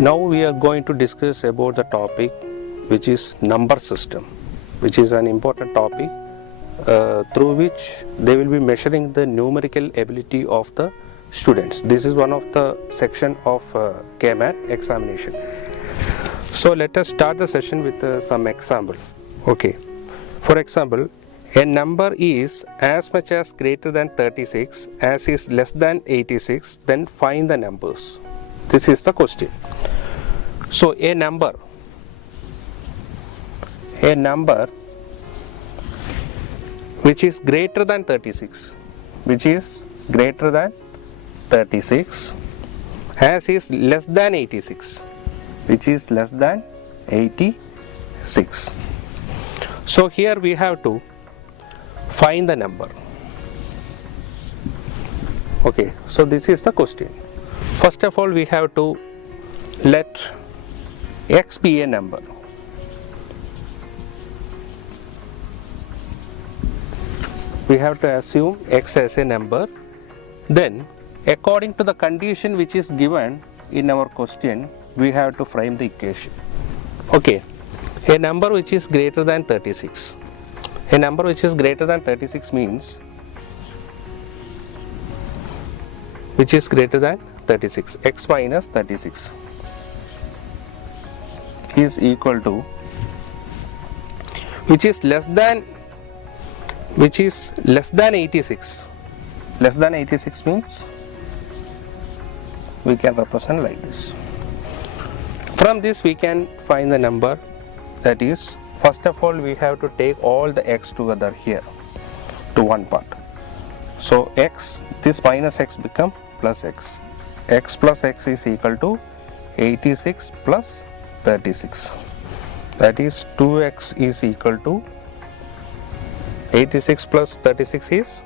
Now we are going to discuss about the topic which is number system, which is an important topic through which they will be measuring the numerical ability of the students. This is one of the section of KMAT examination. So let us start the session with some example. Okay. For example, a number is as much as greater than 36 as is less than 86, then find the numbers. This is the question. So a number which is greater than 36, as is less than 86, So here we have to find the number. Okay, so this is the question. First of all, we have to let x be a number. We have to assume x as a number. Then, according to the condition which is given in our question, we have to frame the equation. Okay, a number which is greater than 36. A number which is greater than 36 means which is greater than 36. X minus 36 is equal to which is less than 86. Less than 86 means we can represent like this. From this we can find the number, that is, first of all we have to take all the x together here to one part. So x, this minus x become plus x. X plus x is equal to 86 plus 36. That is 2x is equal to 86 plus 36 is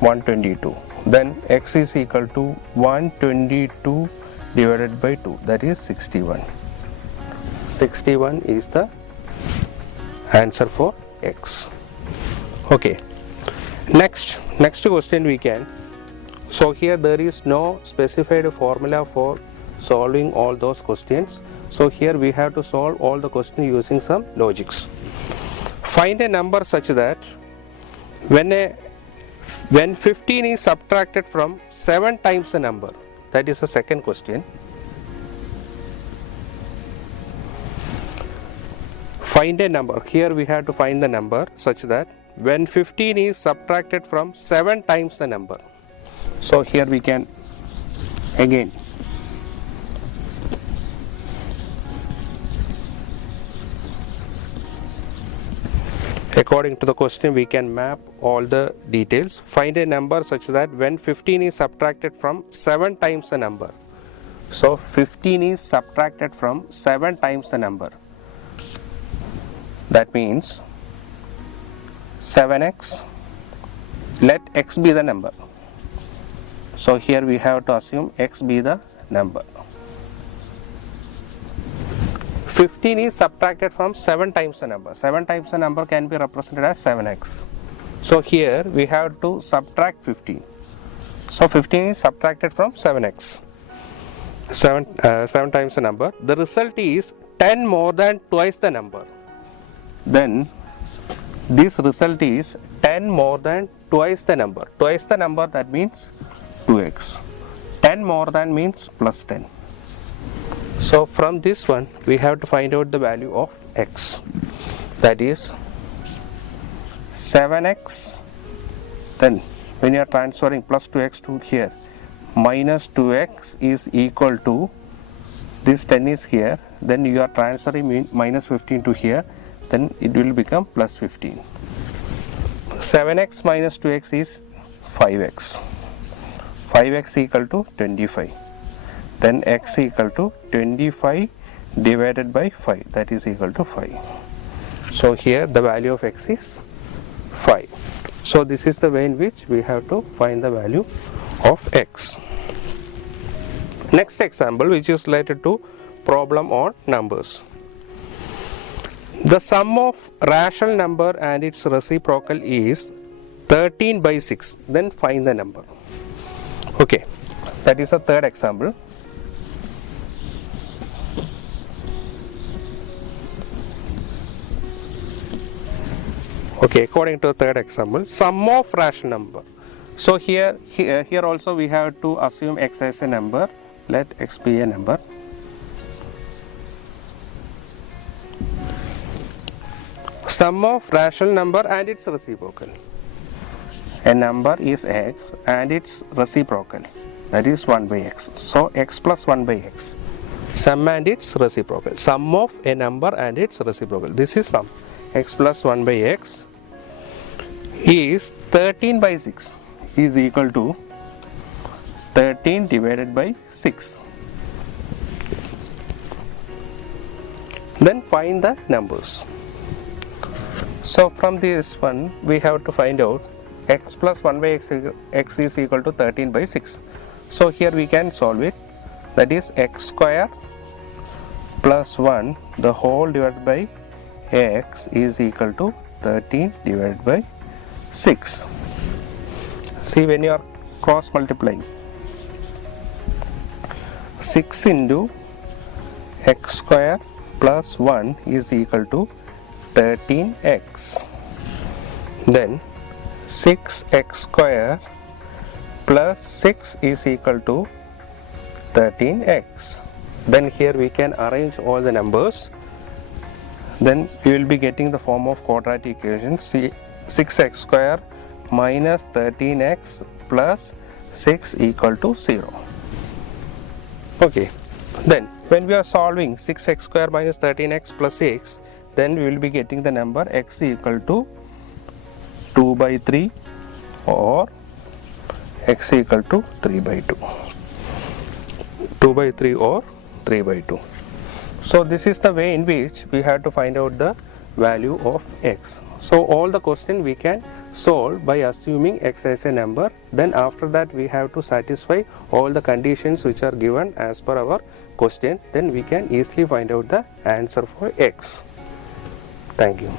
122. Then x is equal to 122 divided by 2, that is 61. 61 is the answer for x. Okay. Next question we can. So here there is no specified formula for solving all those questions. So here we have to solve all the questions using some logics. Find a number such that when 15 is subtracted from 7 times the number, that is the second question. Find a number. Here we have to find the number such that when 15 is subtracted from 7 times the number. So here we can again according to the question we can map all the details. Find a number such that when 15 is subtracted from 7 times the number. So 15 is subtracted from 7 times the number. That means 7x, let x be the number. So here we have to assume x be the number. 15 is subtracted from 7 times the number. 7 times the number can be represented as 7x. So here we have to subtract 15. So 15 is subtracted from 7x. 7 times the number. The result is 10 more than twice the number. Then this result is 10 more than twice the number. Twice the number, that means 2x. 10 more than means plus 10. So from this one we have to find out the value of x. That is 7x. Then when you are transferring plus 2x to here, minus 2x is equal to this 10 is here. Then you are transferring minus 15 to here. Then it will become plus 15. 7x minus 2x is 5x. 5x equal to 25. Then x equal to 25 divided by 5, that is equal to 5. So here the value of x is 5. So this is the way in which we have to find the value of x. Next example, which is related to problem on numbers. The sum of rational number and its reciprocal is 13 by 6. Then find the number. Okay, that is a third example. Okay, according to the third example, sum of rational number. So here also we have to assume x as a number. Let x be a number. Sum of rational number and its reciprocal. A number is x and its reciprocal, that is 1 by x. So x plus 1 by x. Sum and its reciprocal. Sum of a number and its reciprocal. This is sum. X plus 1 by x is 13 by 6 is equal to 13 divided by 6. Then find the numbers. So from this one we have to find out x plus 1 by x is equal to 13 by 6. So here we can solve it. That is x square plus 1 the whole divided by x is equal to 13 divided by 6. See, when you are cross multiplying, 6 into x square plus 1 is equal to 13x. Then 6x square plus 6 is equal to 13x. Then here we can arrange all the numbers. Then we will be getting the form of quadratic equation. See, 6x square minus 13x plus 6 equal to 0. Okay. Then when we are solving 6x square minus 13x plus 6, then we will be getting the number x equal to 2 by 3 or x equal to 3 by 2. 2 by 3 or 3 by 2. So this is the way in which we have to find out the value of x. So all the question we can solve by assuming x as a number. Then after that we have to satisfy all the conditions which are given as per our question. Then we can easily find out the answer for x. Thank you.